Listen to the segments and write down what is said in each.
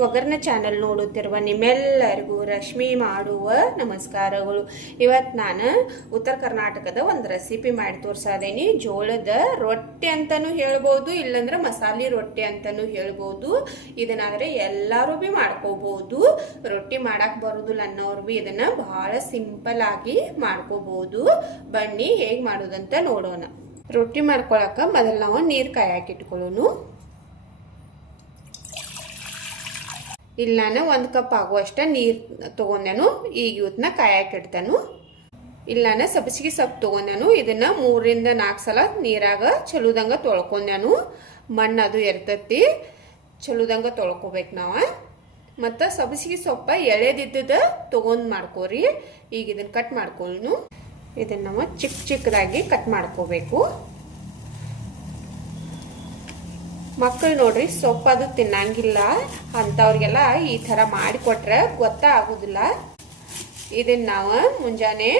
ಒಗ್ಗರ್ನ channel ನೋಡುತ್ತಿರುವ ನಿಮ್ಮೆಲ್ಲರಿಗೂ ರಶ್ಮಿ ಮಾಡುವ ನಮಸ್ಕಾರಗಳು. ಇವತ್ತು ನಾನು ಉತ್ತರ ಕರ್ನಾಟಕದ ಒಂದು ರೆಸಿಪಿ ಮಾಡಿ ತೋರಿಸಿದ್ದೀನಿ. ಜೋಳದ ರೊಟ್ಟಿ ಅಂತಲೂ ಹೇಳ್ಬೋದು, ಇಲ್ಲಾಂದ್ರೆ ಮಸಾಲೆ ರೊಟ್ಟಿ ಅಂತಲೂ ಹೇಳ್ಬೋದು. ಇದನ್ನಾದರೆ ಎಲ್ಲರೂ ಭೀ ಮಾಡ್ಕೋಬೋದು. ರೊಟ್ಟಿ ಮಾಡಕ್ಕೆ ಬರೋದಿಲ್ಲ ಅನ್ನೋರು ಭೀ ಇದನ್ನು ಬಹಳ ಸಿಂಪಲ್ ಆಗಿ ಮಾಡ್ಕೋಬೋದು. ಬನ್ನಿ ಹೇಗೆ ಮಾಡೋದಂತ ನೋಡೋಣ. ರೊಟ್ಟಿ ಮಾಡ್ಕೊಳಕ್ಕೆ ಮೊದಲು ನಾವು ನೀರು ಕಾಯಾಕಿಟ್ಕೊಳ್ಳೋನು. ಇಲ್ಲಿ ನಾನು 1 ಕಪ್ ಆಗುವಷ್ಟ ನೀರು ತೊಗೊಂಡೆನು. ಈಗ ಇವತ್ತನ್ನ ಕಾಯಾಕಿಡ್ತಾನು. ಇಲ್ಲಿ ನಾನು ಸಬ್ಬಸಿಗೆ ಸೊಪ್ಪು ತೊಗೊಂಡೆನು. ಇದನ್ನು 3 ರಿಂದ 4 ಸಲ ನೀರಾಗ ಚಲೋದಂಗೆ ತೊಳ್ಕೊಂಡೆನು. ಮಣ್ಣು ಅದು ಇರ್ತೈತಿ, ಚಲೋದಂಗೆ ತೊಳ್ಕೊಬೇಕು ನಾವು. ಮತ್ತು ಸಬ್ಬಸಿಗೆ ಸೊಪ್ಪ ಎಳೆದಿದ್ದದ ತೊಗೊಂಡು ಮಾಡ್ಕೋರಿ. ಈಗ ಇದನ್ನು ಕಟ್ ಮಾಡ್ಕೊಳ್ಳು. ಇದನ್ನು ನಾವು ಚಿಕ್ಕದಾಗಿ ಕಟ್ ಮಾಡ್ಕೋಬೇಕು. ಮಕ್ಕಳು ನೋಡ್ರಿ ಸೊಪ್ಪು ಅದು ತಿನ್ನಂಗಿಲ್ಲ ಅಂಥವ್ರಿಗೆಲ್ಲ ಈ ಥರ ಮಾಡಿಕೊಟ್ರೆ ಗೊತ್ತಾಗೋದಿಲ್ಲ. ಇದನ್ನು ನಾವು ಮುಂಜಾನೆ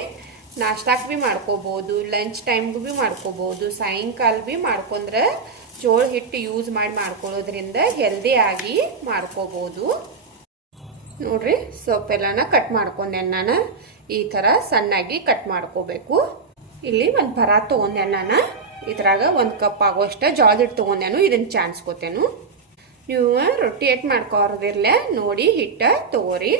ನಾಷ್ಟಾಕ್ ಭೀ ಮಾಡ್ಕೋಬೋದು, ಲಂಚ್ ಟೈಮ್ಗೂ ಭೀ ಮಾಡ್ಕೋಬೋದು, ಸಾಯಂಕಾಲ ಭೀ ಮಾಡ್ಕೊಂಡ್ರೆ ಜೋಳ ಹಿಟ್ಟು ಯೂಸ್ ಮಾಡಿ ಮಾಡ್ಕೊಳ್ಳೋದ್ರಿಂದ ಹೆಲ್ದಿಯಾಗಿ ಮಾಡ್ಕೋಬೋದು. ನೋಡ್ರಿ ಸೊಪ್ಪೆಲ್ಲನ ಕಟ್ ಮಾಡ್ಕೊಂಡೆ ನಾನು. ಈ ಥರ ಸಣ್ಣಾಗಿ ಕಟ್ ಮಾಡ್ಕೋಬೇಕು. ಇಲ್ಲಿ ಒಂದು ಪರ ತೊಗೊಂಡೆ ನಾನು. ಇದ್ರಾಗ 1 ಕಪ್ ಆಗುವಷ್ಟ ಜೋಳದ ಹಿಟ್ಟು ತೊಗೊಂಡೇನು. ಇದನ್ನು ಚಾನ್ಸ್ಕೋತೇನು. ನೀವು ರೊಟ್ಟಿ ಎಟ್ ಮಾಡ್ಕೋರದಿರ್ಲೆ ನೋಡಿ ಹಿಟ್ಟ ತಗೋರಿ.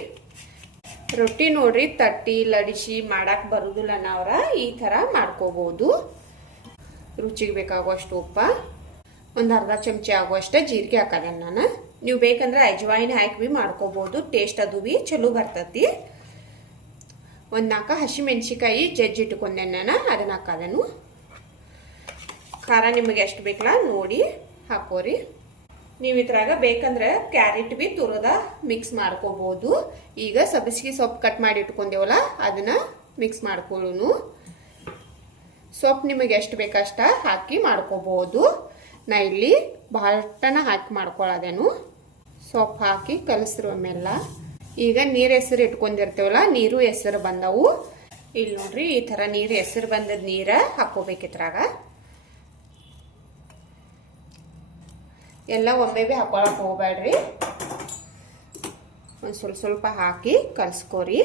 ರೊಟ್ಟಿ ನೋಡ್ರಿ ತಟ್ಟಿ ಲಡಿಸಿ ಮಾಡಕ್ಕೆ ಬರೋದಿಲ್ಲ ನಾವ್ರ ಈ ಥರ ಮಾಡ್ಕೋಬೋದು. ರುಚಿಗೆ ಬೇಕಾಗುವಷ್ಟು ಉಪ್ಪ, ಒಂದು ಅರ್ಧ ಚಮಚ ಆಗುವಷ್ಟ ಜೀರಿಗೆ ಹಾಕದೇನು ನಾನು. ನೀವು ಬೇಕಂದ್ರೆ ಅಜ್ವಾಯಿನ ಹಾಕಿ ಭೀ ಮಾಡ್ಕೋಬೋದು. ಟೇಸ್ಟ್ ಅದು ಭೀ ಚಲೋ ಬರ್ತತಿ. ಒಂದು 4 ಹಸಿಮೆಣ್ಸಿಕಾಯಿ ಜಜ್ಜಿಟ್ಕೊಂಡೆ ನಾನು, ಅದನ್ನು ಹಾಕದೇನು. ಖಾರ ನಿಮಗೆ ಎಷ್ಟು ಬೇಕಲ್ಲ ನೋಡಿ ಹಾಕೋರಿ. ನೀವು ಇದ್ರಾಗ ಬೇಕಂದ್ರೆ ಕ್ಯಾರೆಟ್ ಭೀ ತುರದ ಮಿಕ್ಸ್ ಮಾಡ್ಕೋಬೋದು. ಈಗ ಸಬ್ಬಸಿಗೆ ಸೊಪ್ಪು ಕಟ್ ಮಾಡಿ ಇಟ್ಕೊಂಡೇವಲ್ಲ ಅದನ್ನ ಮಿಕ್ಸ್ ಮಾಡ್ಕೊಳ್ಳೋನು. ಸೊಪ್ಪು ನಿಮಗೆ ಎಷ್ಟು ಬೇಕಷ್ಟ ಹಾಕಿ ಮಾಡ್ಕೋಬೋದು. ನಾ ಇಲ್ಲಿ ಬಹಳಷ್ಟನ ಹಾಕಿ ಮಾಡ್ಕೊಳ್ಳೋದೇನು. ಸೊಪ್ಪು ಹಾಕಿ ಕಲಸ್ರು ಆಮೇಲೆ ಈಗ ನೀರು ಹೆಸರು ಇಟ್ಕೊಂಡಿರ್ತೇವಲ್ಲ, ನೀರು ಹೆಸರು ಬಂದವು. ಇಲ್ಲಿ ನೋಡ್ರಿ ಈ ಥರ ನೀರು ಹೆಸರು ಬಂದದ ನೀರು ಹಾಕೋಬೇಕಿದ್ರಾಗ. ಎಲ್ಲ ಒಮ್ಮೆ ಭೀ ಹಾಕೊಳಕ್ಕೆ ಹೋಗ್ಬೇಡ್ರಿ. ಒಂದು ಸ್ವಲ್ಪ ಹಾಕಿ ಕಲಿಸ್ಕೋರಿ.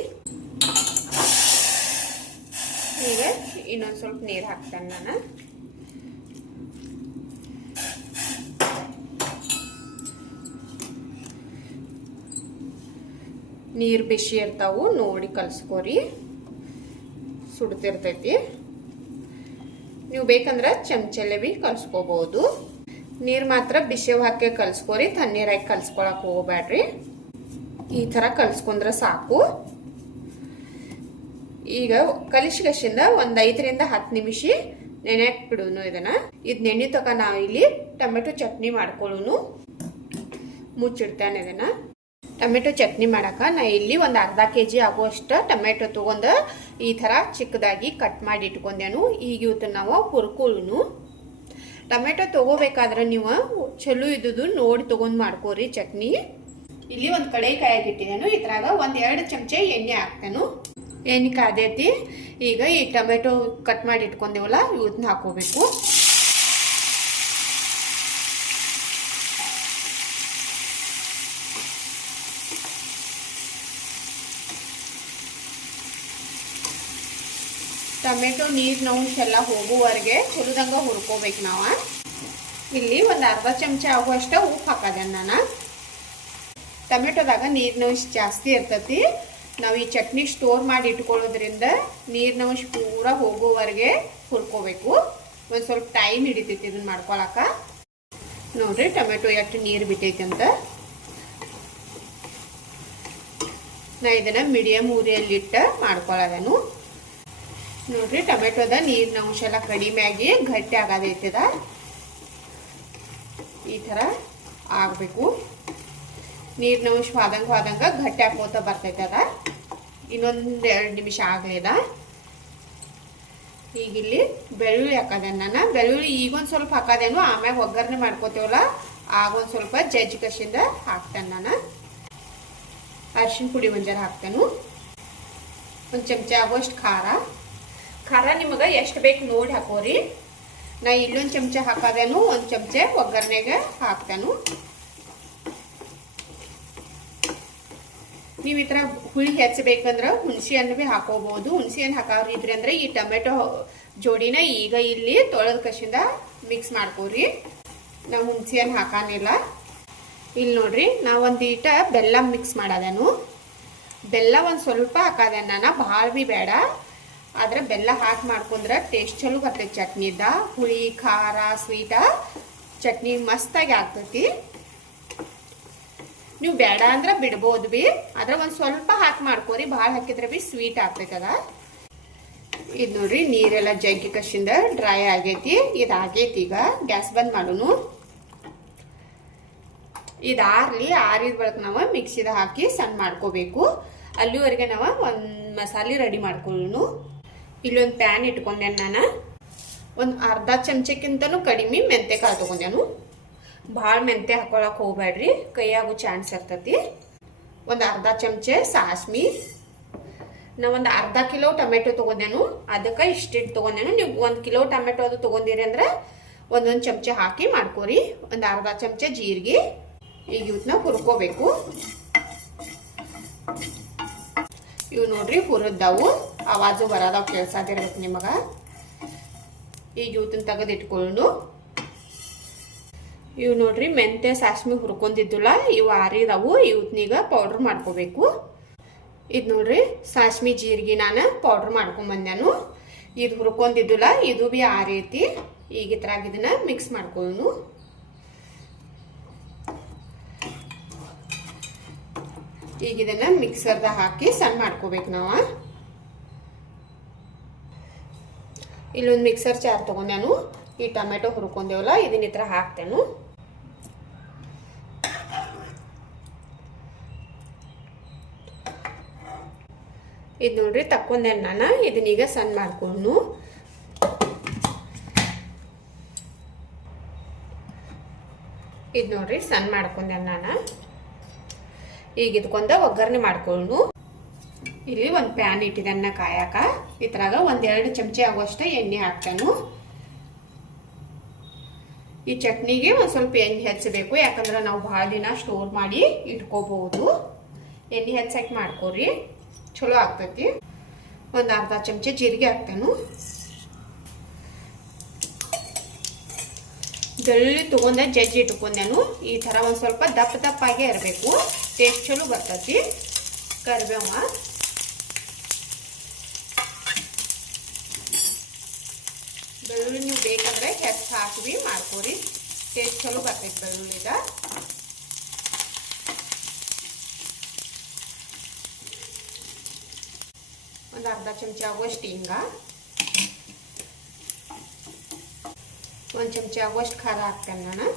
ಈಗ ಇನ್ನೊಂದು ಸ್ವಲ್ಪ ನೀರು ಹಾಕ್ತೇನೆ ನಾನು. ನೀರು ಬಿಸಿ ಇರ್ತಾವು ನೋಡಿ ಕಲಿಸ್ಕೋರಿ. ಸುಡ್ತಿರ್ತೈತಿ. ನೀವು ಬೇಕಂದ್ರೆ ಚಮಚಲ್ಲೇ ಭೀ ಕಲಿಸ್ಕೋಬಹುದು. ನೀರು ಮಾತ್ರ ಬಿಸಿವ್ ಹಾಕಿ ಕಲಿಸ್ಕೋರಿ, ತಣ್ಣೀರಾಗಿ ಕಲಿಸ್ಕೊಳಕ್ಕೆ ಹೋಗ್ಬೇಡ್ರಿ. ಈ ಥರ ಕಲಿಸ್ಕೊಂಡ್ರೆ ಸಾಕು. ಈಗ ಕಲಿಸಿಗಷ್ಟಿಂದ ಒಂದು 5 ರಿಂದ 10 ನಿಮಿಷ ನೆನೆಯಕ್ಕೆ ಬಿಡೋನು. ಇದು ನೆನೆ ತಕ ನಾವು ಇಲ್ಲಿ ಟೊಮೆಟೊ ಚಟ್ನಿ ಮಾಡ್ಕೊಳ್ಳೋನು. ಮುಚ್ಚಿಡ್ತೇನೆ ಇದನ್ನು. ಟೊಮೆಟೊ ಚಟ್ನಿ ಮಾಡಕ್ಕೆ ನಾ ಇಲ್ಲಿ ಒಂದು ಅರ್ಧ kg ಆಗುವಷ್ಟು ಟೊಮೆಟೊ ತೊಗೊಂಡು ಈ ಥರ ಚಿಕ್ಕದಾಗಿ ಕಟ್ ಮಾಡಿ ಇಟ್ಕೊಂಡೇನು. ಈಗ ಇವತ್ತು ನಾವು ಹುರ್ಕೊಳ್ಳೋನು. ಟೊಮೆಟೊ ತೊಗೋಬೇಕಾದ್ರೆ ನೀವು ಚಲೋ ಇದ್ದುದು ನೋಡಿ ತೊಗೊಂಡು ಮಾಡ್ಕೋರಿ ಚಟ್ನಿ. ಇಲ್ಲಿ ಒಂದು ಕಡೆ ಕಾಯಾಗಿಟ್ಟಿದ್ದೇನು. ಇದ್ರಾಗ 1-2 ಚಮಚ ಎಣ್ಣೆ ಹಾಕ್ತೇನು. ಎಣ್ಣೆ ಕಾದೈತಿ. ಈಗ ಈ ಟೊಮೆಟೊ ಕಟ್ ಮಾಡಿ ಇಟ್ಕೊಂಡೇವಲ್ಲ ಇವತ್ತನ್ನ ಹಾಕೋಬೇಕು. ಟೊಮೆಟೊ ನೀರಿನ ಅಂಶ ಎಲ್ಲ ಹೋಗುವವರೆಗೆ ಚಲೋದಂಗೆ ಹುರ್ಕೋಬೇಕು ನಾವು. ಇಲ್ಲಿ ಒಂದು ಅರ್ಧ ಚಮಚ ಆಗುವಷ್ಟ ಉಪ್ಪು ಹಾಕದೇನು ನಾನು. ಟೊಮೆಟೊದಾಗ ನೀರಿನ ಅಂಶ ಜಾಸ್ತಿ ಇರ್ತೈತಿ. ನಾವು ಈ ಚಟ್ನಿ ಸ್ಟೋರ್ ಮಾಡಿ ಇಟ್ಕೊಳ್ಳೋದ್ರಿಂದ ನೀರಿನ ಅಂಶ ಪೂರ ಹೋಗೋವರೆಗೆ ಹುರ್ಕೋಬೇಕು. ಒಂದು ಸ್ವಲ್ಪ ಟೈಮ್ ಹಿಡಿತೈತಿ ಇದನ್ನು ಮಾಡ್ಕೊಳಕ್ಕೆ. ನೋಡ್ರಿ ಟೊಮೆಟೊ ಎಷ್ಟು ನೀರು ಬಿಟ್ಟೈತಿ ಅಂತ. ನಾ ಇದನ್ನು ಮೀಡಿಯಮ್ ಉರಿಯಲ್ಲಿಟ್ಟು ಮಾಡ್ಕೊಳ್ಳೋದೇನು. ನೋಡ್ರಿ ಟೊಮೆಟೊದ ನೀರಿನ ಅಂಶ ಎಲ್ಲ ಕಡಿಮೆ ಆಗಿ ಗಟ್ಟಿ ಆಗೋದೈತದ. ಈ ಥರ ಆಗಬೇಕು. ನೀರಿನ ಅಂಶ ಹೋದಂಗೆ ಗಟ್ಟಿ ಹಾಕೋತ ಬರ್ತೈತದ. ಇನ್ನೊಂದು 2 ನಿಮಿಷ ಆಗಲಿದ. ಈಗ ಇಲ್ಲಿ ಬೆಳ್ಳುಳ್ಳಿ ಹಾಕೋದೇನು ನಾನು. ಬೆಳ್ಳುಳ್ಳಿ ಈಗೊಂದು ಸ್ವಲ್ಪ ಹಾಕೋದೇನು, ಆಮ್ಯಾಗ ಒಗ್ಗರಣೆ ಮಾಡ್ಕೋತೇವಲ್ಲ ಆಗೊಂದು ಸ್ವಲ್ಪ ಜಜ್ಜಿಕಸಿಂದ ಹಾಕ್ತೇನೆ ನಾನು. ಅರಿಶಿನ ಪುಡಿ ಒಂಜಾರ ಹಾಕ್ತೇನೆ. 1 ಚಮಚ ಆಗುವಷ್ಟು ಖಾರ ನಿಮಗೆ ಎಷ್ಟು ಬೇಕು ನೋಡಿ ಹಾಕೋರಿ. ನಾ ಇಲ್ಲೊಂದು ಚಮಚ ಹಾಕೋದೇನು, 1 ಚಮಚ ಒಗ್ಗರಣೆಗೆ ಹಾಕ್ತೇನು. ನೀವು ಈ ಥರ ಹುಳಿ ಹೆಚ್ಚಬೇಕಂದ್ರೆ ಹುಣಸೆ ಹಣ್ಣು ಭೀ ಹಾಕೋಬಹುದು. ಹುಣಸೆ ಹಣ್ಣು ಹಾಕೋರಿದ್ರಿ ಅಂದ್ರೆ ಈ ಟೊಮೆಟೊ ಜೋಡಿನ ಈಗ ಇಲ್ಲಿ ತೊಳೆದ ಕಸಿಂದ ಮಿಕ್ಸ್ ಮಾಡ್ಕೋರಿ. ನಾವು ಹುಣಸೆ ಹಣ್ಣು ಹಾಕಾನಿಲ್ಲ. ಇಲ್ಲಿ ನೋಡ್ರಿ ನಾವು ಒಂದೀಟ ಬೆಲ್ಲ ಮಿಕ್ಸ್ ಮಾಡೋದೇನು. ಬೆಲ್ಲ ಒಂದು ಸ್ವಲ್ಪ ಹಾಕೋದೆ ನಾನು, ಭಾಳ ಭೀ ಬೇಡ. ಆದ್ರೆ ಬೆಲ್ಲ ಹಾಕಿ ಮಾಡ್ಕೊಂಡ್ರೆ ಟೇಸ್ಟ್ ಚಲೋ ಬರ್ತೈತಿ. ಚಟ್ನಿದ ಹುಳಿ ಖಾರ ಸ್ವೀಟ ಚಟ್ನಿ ಮಸ್ತಾಗಿ ಆಗ್ತೈತಿ. ನೀವು ಬೇಡ ಅಂದ್ರೆ ಬಿಡ್ಬೋದು ಭೀ, ಆದ್ರೆ ಒಂದು ಸ್ವಲ್ಪ ಹಾಕಿ ಮಾಡ್ಕೋರಿ. ಭಾಳ ಹಾಕಿದ್ರೆ ಭೀ ಸ್ವೀಟ್ ಆಗ್ತೈತದ. ಇದು ನೋಡ್ರಿ ನೀರೆಲ್ಲ ಜಗ್ಗಿ ಕಸಿಂದ ಡ್ರೈ ಆಗೈತಿ. ಇದು ಆಗೈತಿ. ಈಗ ಗ್ಯಾಸ್ ಬಂದ್ ಮಾಡೋನು. ಇದು ಆರಿದ ಬಳಿಕ ನಾವು ಮಿಕ್ಸಿದ ಹಾಕಿ ಸಣ್ಣ ಮಾಡ್ಕೋಬೇಕು. ಅಲ್ಲಿವರೆಗೆ ನಾವು ಒಂದು ಮಸಾಲೆ ರೆಡಿ ಮಾಡ್ಕೊಳ್ಳೋನು. ಇಲ್ಲೊಂದು ಪ್ಯಾನ್ ಇಟ್ಕೊಂಡೆ ನಾನು. ಒಂದು ಅರ್ಧ ಚಮಚಕ್ಕಿಂತನೂ ಕಡಿಮೆ ಮೆಂತೆ ಕಾಳು ತೊಗೊಂಡೆನು. ಭಾಳ ಮೆಂತೆ ಹಾಕೊಳಕ್ಕೆ ಹೋಗ್ಬೇಡ್ರಿ, ಕೈಯಾಗು ಚಾನ್ಸ್ ಇರ್ತೈತಿ. ಒಂದು ಅರ್ಧ ಚಮಚ ಸಾಸ್ಮಿ. ನಾ ಒಂದು ಅರ್ಧ ಕಿಲೋ ಟೊಮೆಟೊ ತೊಗೊಂಡೆನು, ಅದಕ್ಕೆ ಇಷ್ಟಿಟ್ಟು ತೊಗೊಂಡೆನು. ನೀವು 1 ಕಿಲೋ ಟೊಮೆಟೊ ಅದು ತೊಗೊಂಡಿರಿ ಅಂದ್ರೆ ಒಂದೊಂದು ಚಮಚ ಹಾಕಿ ಮಾಡ್ಕೋರಿ. ಒಂದು ಅರ್ಧ ಚಮಚ ಜೀರಿಗೆ. ಈಗ ಇವನ್ನ ಹುರ್ಕೋಬೇಕು. ಇವು ನೋಡ್ರಿ ಹುರಿದವು, ಆವಾಜು ಬರೋದಾವ್ ಕೇಳ್ಸಾದಿರ್ಬೇಕು ನಿಮಗ. ಈಗ ಇವತ್ತನ್ನ ತೆಗೆದು ಇಟ್ಕೊಳ್ಳೋಣ. ಇವು ನೋಡ್ರಿ ಮೆಂತೆ ಸಾಸ್ಮಿ ಹುರ್ಕೊಂಡಿದ್ದಿಲ್ಲ, ಇವು ಆರಿದವು. ಇವತ್ನೀಗ ಪೌಡ್ರ್ ಮಾಡ್ಕೋಬೇಕು. ಇದು ನೋಡ್ರಿ ಸಾಸ್ಮಿ ಜೀರಿಗೆ ನಾನು ಪೌಡ್ರ್ ಮಾಡ್ಕೊಂಬಂದೇನು. ಇದು ಹುರ್ಕೊಂಡಿದ್ದಿಲ್ಲ, ಇದು ಭೀ ಆರೈತಿ. ಈಗ ಈ ಥರ ಇದನ್ನ ಮಿಕ್ಸ್ ಮಾಡ್ಕೊಳ್ಳೋಣ. ಈಗ ಇದನ್ನ ಮಿಕ್ಸರ್ದಾಗ ಹಾಕಿ ಸಣ್ಣ ಮಾಡ್ಕೋಬೇಕು ನಾವು. ಇಲ್ಲೊಂದು ಮಿಕ್ಸರ್ ಜಾರ್ ತಗೊಂಡೇನು. ಈ ಟೊಮೆಟೊ ಹುರ್ಕೊಂಡೇವಲ್ಲ ಇದನ್ನ ಈ ಥರ ಹಾಕ್ತೇನು. ಇದು ನೋಡ್ರಿ ತಕ್ಕೊಂಡೇನು ನಾನು. ಇದನ್ನೀಗ ಸಣ್ಣ ಮಾಡ್ಕೊಂಡು ಇದು ನೋಡ್ರಿ ಸಣ್ಣ ಮಾಡ್ಕೊಂಡೆ ನಾನು. ಈಗ ಇದಕ್ಕೊಂದ ಒಗ್ಗರಣೆ ಮಾಡ್ಕೊಳ್ಳು. ಇಲ್ಲಿ ಒಂದು ಪ್ಯಾನ್ ಇಟ್ಟಿದ್ದನ್ನ ಕಾಯಕ. ಇದ್ರಾಗ 1-2 ಚಮಚ ಆಗುವಷ್ಟು ಎಣ್ಣೆ ಹಾಕ್ತಾನು. ಈ ಚಟ್ನಿಗೆ ಒಂದು ಸ್ವಲ್ಪ ಎಣ್ಣೆ ಹೆಚ್ಚಬೇಕು, ಯಾಕಂದ್ರೆ ನಾವು ಭಾಳ ದಿನ ಸ್ಟೋರ್ ಮಾಡಿ ಇಟ್ಕೋಬಹುದು. ಎಣ್ಣೆ ಹೆಚ್ಚಾಕಿ ಮಾಡ್ಕೋರಿ, ಚಲೋ ಆಗ್ತೈತಿ. ಒಂದು ಅರ್ಧ ಚಮಚ ಜೀರಿಗೆ ಹಾಕ್ತಾನು. ಬೆಳ್ಳುಳ್ಳಿ ತಗೊಂಡೆ ಜಜ್ಜಿ ಇಟ್ಕೊಂಡೇನು. ಈ ಥರ ಒಂದು ಸ್ವಲ್ಪ ದಪ್ಪಾಗೆ ಇರಬೇಕು, ಟೇಸ್ಟ್ ಚಲೋ ಬರ್ತೈತಿ. ಕರಿಬೇವ, ಬೆಳ್ಳುಳ್ಳಿ ನೀವು ಬೇಕಂದ್ರೆ ಹೆಚ್ಚು ಹಾಕಿ ಮಾಡ್ಕೋರಿ, ಟೇಸ್ಟ್ ಚಲೋ ಬರ್ತೈತಿ ಬೆಳ್ಳುಳ್ಳಿದ. ಒಂದು ಅರ್ಧ ಚಮಚ ಆಗುವಷ್ಟು ಹಿಂಗ, 1 ಚಮಚ ಆಗುವಷ್ಟು ಖಾರ ಹಾಕ್ತೇನೆ ನಾನು.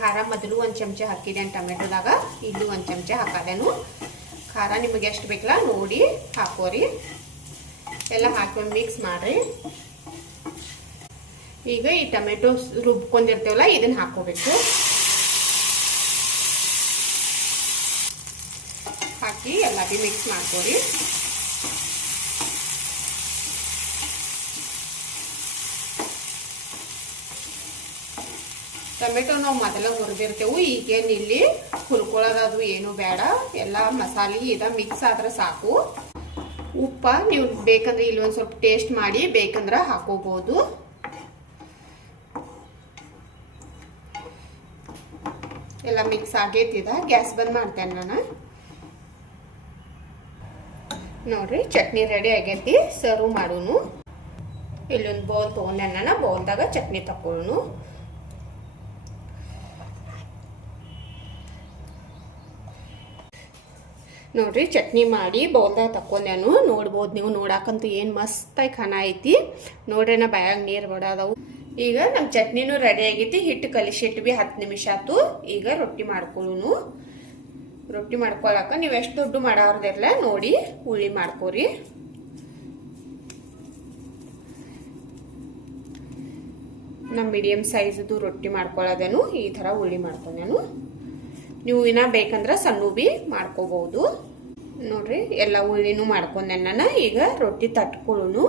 ಖಾರ ಮೊದಲು 1 ಚಮಚ ಹಾಕಿದ್ದೇನೆ ಟೊಮೆಟೊದಾಗ, ಇಲ್ಲಿ 1 ಚಮಚ ಹಾಕದೇನು. ಖಾರ ನಿಮಗೆ ಎಷ್ಟು ಬೇಕಲ್ಲ ನೋಡಿ ಹಾಕೋರಿ. ಎಲ್ಲ ಹಾಕೊಂಡು ಮಿಕ್ಸ್ ಮಾಡ್ರಿ. ಈಗ ಈ ಟೊಮೆಟೊ ರುಬ್ಕೊಂಡಿರ್ತೇವಲ್ಲ ಇದನ್ನ ಹಾಕೋಬೇಕು. ಹಾಕಿ ಎಲ್ಲ ಭೀ ಮಿಕ್ಸ್ ಮಾಡ್ಕೋರಿ. ಟೊಮೆಟೊ ನಾವು ಮೊದಲ ಹುರಿದಿರ್ತೇವೆ. ಈಗೇನು ಇಲ್ಲಿ ಹುರ್ಕೊಳ್ಳೋದು ಏನು ಬೇಡ, ಎಲ್ಲ ಮಸಾಲೆ ಇದ ಮಿಕ್ಸ್ ಆದ್ರೆ ಸಾಕು. ಉಪ್ಪ ನೀವು ಬೇಕಂದ್ರೆ ಇಲ್ಲಿ ಒಂದು ಸ್ವಲ್ಪ ಟೇಸ್ಟ್ ಮಾಡಿ ಬೇಕಂದ್ರೆ ಹಾಕೋಬಹುದು. ಎಲ್ಲ ಮಿಕ್ಸ್ ಆಗೈತಿದ. ಗ್ಯಾಸ್ ಬಂದ್ ಮಾಡ್ತೇನೆ ನಾನು. ನೋಡ್ರಿ ಚಟ್ನಿ ರೆಡಿ ಆಗೈತಿ, ಸರ್ವ್ ಮಾಡೋನು. ಇಲ್ಲೊಂದು ಬೌಲ್ ತೊಗೊಂಡೆ ನಾನು, ಬೌಲ್ದಾಗ ಚಟ್ನಿ ತಕೊಳ್ಳೋನು. ನೋಡ್ರಿ ಚಟ್ನಿ ಮಾಡಿ ಬೌಲ್ದಾಗ ತಕೊಂಡೇನು. ನೋಡ್ಬೋದು ನೀವು, ನೋಡಾಕಂತೂ ಏನು ಮಸ್ತಾಗಿ ಖಾನ ಐತಿ. ನೋಡ್ರಿ ನಾ ಬಾಯಾಗ ನೀರು ಬಡೋದವು. ಈಗ ನಮ್ಮ ಚಟ್ನಿನೂ ರೆಡಿ ಆಗೈತಿ. ಹಿಟ್ಟು ಕಲಿಸಿಟ್ವಿ 10 ನಿಮಿಷ ಆಯ್ತು. ಈಗ ರೊಟ್ಟಿ ಮಾಡ್ಕೊಳ್ಳೋನು. ರೊಟ್ಟಿ ಮಾಡ್ಕೊಳಕ ನೀವು ಎಷ್ಟು ದೊಡ್ಡ ಮಾಡೋರ್ದಿರಲ್ಲ ನೋಡಿ ಉಳ್ಳಿ ಮಾಡ್ಕೋರಿ. ನಮ್ಮ ಮೀಡಿಯಂ ಸೈಜ್ದು ರೊಟ್ಟಿ ಮಾಡ್ಕೊಳ್ಳೋದೇನು. ಈ ಥರ ಉಳ್ಳಿ ಮಾಡ್ಕೊಂಡೇನು. ನೀವು ಇನ್ನ ಬೇಕಂದ್ರೆ ಸಣ್ಣ ಬಿ ಮಾಡ್ಕೋಬಹುದು. ನೋಡ್ರಿ ಎಲ್ಲ ಉಳ್ಳಿನೂ ಮಾಡ್ಕೊಂಡೆ ನಾನು. ಈಗ ರೊಟ್ಟಿ ತಟ್ಕೊಳ್ಳೋನು.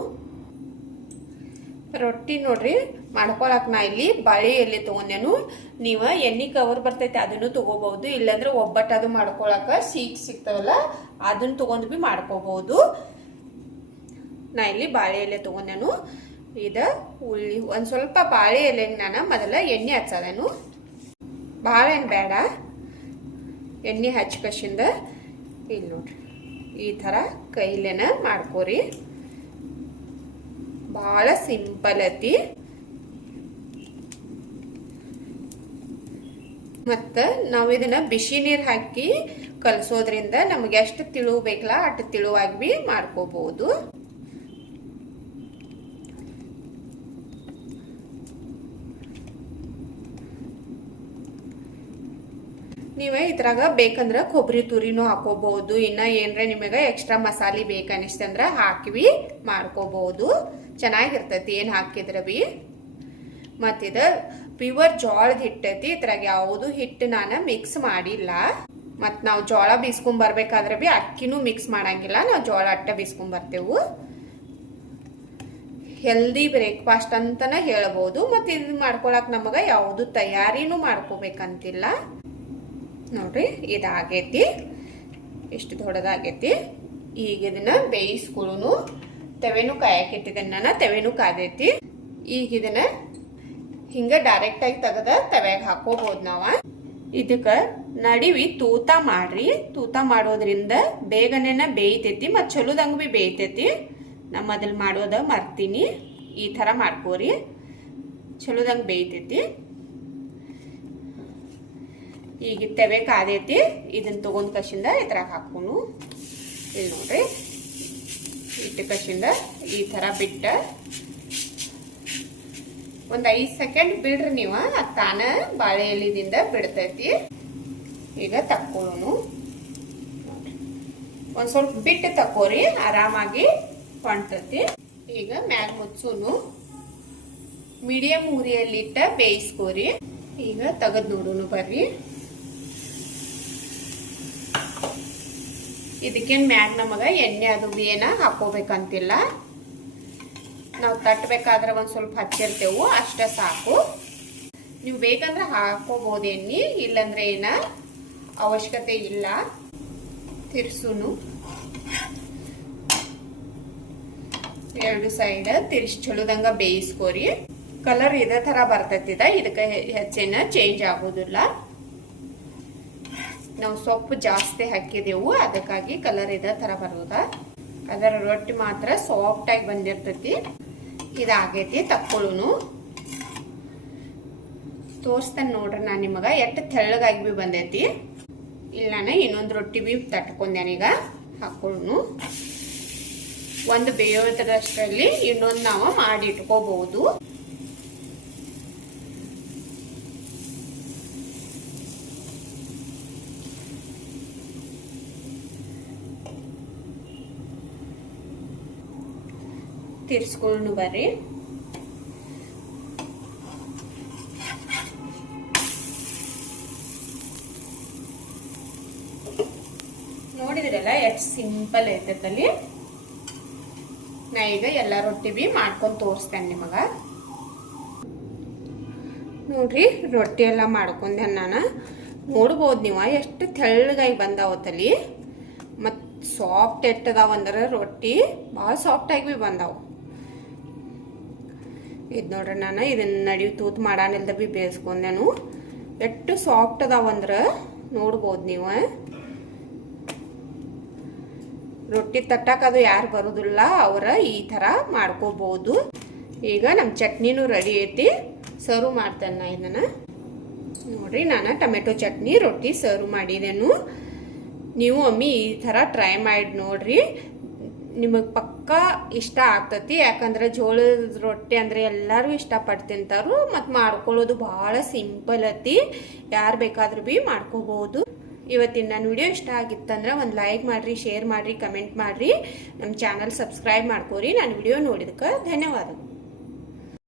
ರೊಟ್ಟಿ ನೋಡ್ರಿ ಮಾಡ್ಕೊಳಕ್ ನಾ ಇಲ್ಲಿ ಬಾಳೆ ಎಲೆ ತಗೊಂಡೇನು. ನೀವು ಎಣ್ಣೆ ಕವರ್ ಬರ್ತೈತಿ ಅದನ್ನು ತಗೋಬಹುದು, ಇಲ್ಲಾಂದ್ರೆ ಒಬ್ಬಟ್ಟು ಅದು ಮಾಡ್ಕೊಳಕ ಸೀಟ್ ಸಿಗ್ತಾವಲ್ಲ ಅದನ್ನ ತಗೊಂಡು ಬಿ ಮಾಡ್ಕೋಬಹುದು. ನಾ ಇಲ್ಲಿ ಬಾಳೆ ಎಲೆ ತಗೊಂಡೇನು. ಇದ ಉಳ್ಳಿ ಒಂದ್ ಸ್ವಲ್ಪ ಬಾಳೆ ಎಲೆಗೆ ನಾನು ಮೊದಲ ಎಣ್ಣೆ ಹಚ್ಚದೇನು. ಭಾಳ ಏನು ಬೇಡ, ಎಣ್ಣೆ ಹಚ್ಕಶಿಂದ ಇಲ್ಲಿ ನೋಡ್ರಿ ಈ ಥರ ಕೈಲೇನ ಮಾಡ್ಕೋರಿ. ಭಾಳ ಸಿಂಪಲ್ ಐತಿ. ಮತ್ತು ನಾವು ಇದನ್ನ ಬಿಸಿ ನೀರು ಹಾಕಿ ಕಲಸೋದ್ರಿಂದ ನಮಗೆ ಎಷ್ಟು ತಿಳುವು ಬೇಕಲ್ಲ ಅಷ್ಟು ತಿಳುವಾಗಿ ಬಿ ಮಾಡ್ಕೋಬಹುದು. ನೀವೇ ಇದ್ರಾಗ ಬೇಕಂದ್ರೆ ಕೊಬ್ಬರಿ ತುರಿನೂ ಹಾಕೋಬಹುದು. ಇನ್ನ ಏನ್ರೆ ನಿಮಗೆ ಎಕ್ಸ್ಟ್ರಾ ಮಸಾಲೆ ಬೇಕನ್ನಿಸ್ತಂದ್ರ ಹಾಕಿ ಮಾಡ್ಕೋಬಹುದು, ಚೆನ್ನಾಗಿರ್ತೈತಿ ಏನ್ ಹಾಕಿದ್ರ ಬಿ. ಮತ್ತಿದ ಪ್ಯೂರ್ ಜೋಳದ ಹಿಟ್ಟೈತಿ, ಇದ್ರಾಗ ಯಾವುದು ಹಿಟ್ಟು ನಾನು ಮಿಕ್ಸ್ ಮಾಡಿಲ್ಲ. ಮತ್ ನಾವು ಜೋಳ ಬೀಸ್ಕೊಂಡ್ ಬರ್ಬೇಕಾದ್ರೆ ಬಿ ಅಕ್ಕಿನೂ ಮಿಕ್ಸ್ ಮಾಡಂಗಿಲ್ಲ, ನಾವು ಜೋಳ ಅಟ್ಟ ಬೀಸ್ಕೊಂಡ್ ಬರ್ತೇವು. ಹೆಲ್ದಿ ಬ್ರೇಕ್ಫಾಸ್ಟ್ ಅಂತಾನೆ ಹೇಳ್ಬಹುದು. ಮತ್ತೆ ಇದು ಮಾಡ್ಕೊಳಕ್ ನಮಗ ಯಾವುದು ತಯಾರಿನೂ ಮಾಡ್ಕೋಬೇಕಂತಿಲ್ಲ. ನೋಡ್ರಿ ಇದಾಗೈತಿ, ಇಷ್ಟು ದೊಡ್ಡದಾಗೈತಿ. ಈಗ ಇದನ್ನ ಬೇಯಿಸ್ಕೊಳ್ಳೋನು. ತೆವೆನೂ ಕಾಯಕ್ಕೆ ಇಟ್ಟಿದ್ದೇನೆ ನಾನು, ತೆವೆನೂ ಕಾದೈತಿ. ಈಗ ಇದನ್ನ ಹಿಂಗ ಡೈರೆಕ್ಟ್ ಆಗಿ ತೆಗೆದ ತವ್ಯಾಗ ಹಾಕೋಬಹುದು ನಾವ. ಇದಕ್ಕ ನಡಿವಿ ತೂತ ಮಾಡ್ರಿ. ತೂತ ಮಾಡೋದ್ರಿಂದ ಬೇಗನೆನ ಬೇಯ್ತೈತಿ ಮತ್ತು ಚಲೋದಂಗ ಬಿ ಬೇಯ್ತೈತಿ. ನಾ ಮೊದಲು ಮಾಡೋದ ಮರ್ತೀನಿ, ಈ ತರ ಮಾಡ್ಕೋರಿ, ಚಲೋದಂಗ ಬೇಯ್ತೈತಿ. ಈಗ ತೆವೆ ಕಾದೈತಿ, ಇದನ್ನ ತಗೊಂಡ್ ಕಸಿಂದ ಇದ್ರಾಗ ಹಾಕೋನು. ಇಲ್ಲಿ ನೋಡ್ರಿ ಇಟ್ಟು ಕಸಿಂದ ಈ ತರ ಬಿಟ್ಟ ಒಂದ್ 5 ಸೆಕೆಂಡ್ ಬಿಡ್ರಿ ನೀವು, ತಾನ ಬಾಳೆ ಎಲೆದಿಂದ ಬಿಡ್ತೈತಿ. ಈಗ ತಕ್ಕೊಳ್ಳೋನು. ಒಂದ್ ಸ್ವಲ್ಪ ಬಿಟ್ಟು ತಕೋರಿ, ಆರಾಮಾಗಿ ಹೊಂಟತಿ. ಈಗ ಮ್ಯಾಗ ಮುಚ್ಚೂನು. ಮೀಡಿಯಂ ಉರಿಯಲ್ಲಿಟ್ಟ ಬೇಯಿಸ್ಕೋರಿ. ಈಗ ತೆಗೆದು ನೋಡೋನು ಬರ್ರಿ. ಇದಕ್ಕೇನ್ ಮ್ಯಾಗ ನಮಗ ಎಣ್ಣೆ ಅದು ಏನ ಹಾಕೋಬೇಕಂತಿಲ್ಲ. ನಾವು ತಟ್ಟಬೇಕಾದ್ರೆ ಒಂದ್ ಸ್ವಲ್ಪ ಹಚ್ಚಿರ್ತೇವು, ಅಷ್ಟ ಸಾಕು. ನೀವು ಬೇಕಂದ್ರೆ ಹಾಕೋಬಹುದು ಎಣ್ಣೆ, ಇಲ್ಲಂದ್ರೆ ಏನ ಅವಶ್ಯಕತೆ ಇಲ್ಲ. ತಿರ್ಸುನು. ಎರಡು ಸೈಡ್ ತಿರ್ಸಿ ಚಲೋದಂಗ ಬೇಯಿಸ್ಕೋರಿ. ಕಲರ್ ಇದೇ ತರ ಬರ್ತೈತಿದ, ಇದಕ್ಕೆ ಹೆಚ್ಚೇನ ಚೇಂಜ್ ಆಗೋದಿಲ್ಲ. ನಾವು ಸೊಪ್ಪು ಜಾಸ್ತಿ ಹಾಕಿದೆವು, ಅದಕ್ಕಾಗಿ ಕಲರ್ ಇದೇ ತರ ಬರೋದ. ಅದರ ರೊಟ್ಟಿ ಮಾತ್ರ ಸಾಫ್ಟ್ ಆಗಿ ಬಂದಿರ್ತೈತಿ. ಇದಾಗೈತಿ, ತಕ್ಕೊಳ್ಳೋನು. ತೋರಿಸ್ತೇನೆ ನೋಡ್ರಿ ನಾನು ನಿಮಗ ಎಷ್ಟು ತೆಳ್ಳಗಾಗಿ ಬಿ ಬಂದೈತಿ. ಇಲ್ಲ ನಾನು ಇನ್ನೊಂದು ರೊಟ್ಟಿ ಬಿ ತಟ್ಕೊಂಡೇನೀಗ, ಹಾಕೊಳ್ಳೋನು. ಒಂದು ಬೇಯೋದ್ರಷ್ಟರಲ್ಲಿ ಇನ್ನೊಂದು ನಾವು ಮಾಡಿ ಇಟ್ಕೋಬಹುದು. ತಿರ್ಸ್ಕೊಂಡು ಬರ್ರಿ. ನೋಡಿದ್ರಲ್ಲ ಎಷ್ಟು ಸಿಂಪಲ್ ಐತಲ್ಲಿ. ನಾ ಈಗ ಎಲ್ಲ ರೊಟ್ಟಿ ಬಿ ಮಾಡ್ಕೊಂಡು ತೋರಿಸ್ತೇನೆ ನಿಮಗ. ನೋಡ್ರಿ ರೊಟ್ಟಿ ಎಲ್ಲ ಮಾಡ್ಕೊಂಡೆ ನಾನು. ನೋಡ್ಬೋದು ನೀವು ಎಷ್ಟು ತೆಳ್ಳಗಾಗಿ ಬಂದಾವತ್ತಲ್ಲಿ. ಮತ್ತು ಸಾಫ್ಟ್ ಎಟ್ಟದಾವ ಅಂದ್ರೆ ರೊಟ್ಟಿ ಭಾಳ ಸಾಫ್ಟಾಗಿ ಬಿ ಬಂದಾವು. ಇದು ನೋಡ್ರಿ ನಾನು ಇದನ್ನ ನಡಿವು ತೂತ್ ಮಾಡಾನಿಲ್ದ ಬಿ ಬೇಯಿಸ್ಕೊಂಡೆನು. ಎಷ್ಟು ಸಾಫ್ಟ್ ಅದಾವಂದ್ರೆ ನೋಡ್ಬೋದು ನೀವು. ರೊಟ್ಟಿ ತಟ್ಟಕ್ಕದು ಯಾರು ಬರೋದಿಲ್ಲ ಅವ್ರ ಈ ಥರ ಮಾಡ್ಕೋಬಹುದು. ಈಗ ನಮ್ಮ ಚಟ್ನಿನೂ ರೆಡಿ ಐತಿ, ಸರ್ವ್ ಮಾಡ್ತೇನೆ ನಾ ಇದನ್ನ. ನೋಡ್ರಿ ನಾನು ಟೊಮೆಟೊ ಚಟ್ನಿ ರೊಟ್ಟಿ ಸರ್ವ್ ಮಾಡಿದೆನು. ನೀವು ಒಮ್ಮೆ ಈ ಥರ ಟ್ರೈ ಮಾಡಿ ನೋಡ್ರಿ, ನಿಮಗೆ ಪಕ್ಕಾ ಇಷ್ಟ ಆಗ್ತತಿ. ಯಾಕಂದ್ರೆ ಜೋಳದ ರೊಟ್ಟಿ ಅಂದ್ರೆ ಎಲ್ಲರೂ ಇಷ್ಟಪಟ್ಟು ತಿಂತಾರು. ಮತ್ತು ಮಾಡ್ಕೊಳ್ಳೋದು ಭಾಳ ಸಿಂಪಲ್ ಐತಿ, ಯಾರು ಬೇಕಾದ್ರೂ ಬಿ ಮಾಡ್ಕೋಬಹುದು. ಇವತ್ತಿನ ನನ್ನ ವಿಡಿಯೋ ಇಷ್ಟ ಆಗಿತ್ತಂದ್ರೆ ಒಂದು ಲೈಕ್ ಮಾಡಿರಿ, ಶೇರ್ ಮಾಡಿರಿ, ಕಮೆಂಟ್ ಮಾಡಿರಿ. ನಮ್ಮ ಚಾನಲ್ ಸಬ್ಸ್ಕ್ರೈಬ್ ಮಾಡ್ಕೋರಿ. ನನ್ನ ವಿಡಿಯೋ ನೋಡಿದಕ್ಕೆ ಧನ್ಯವಾದಗಳು.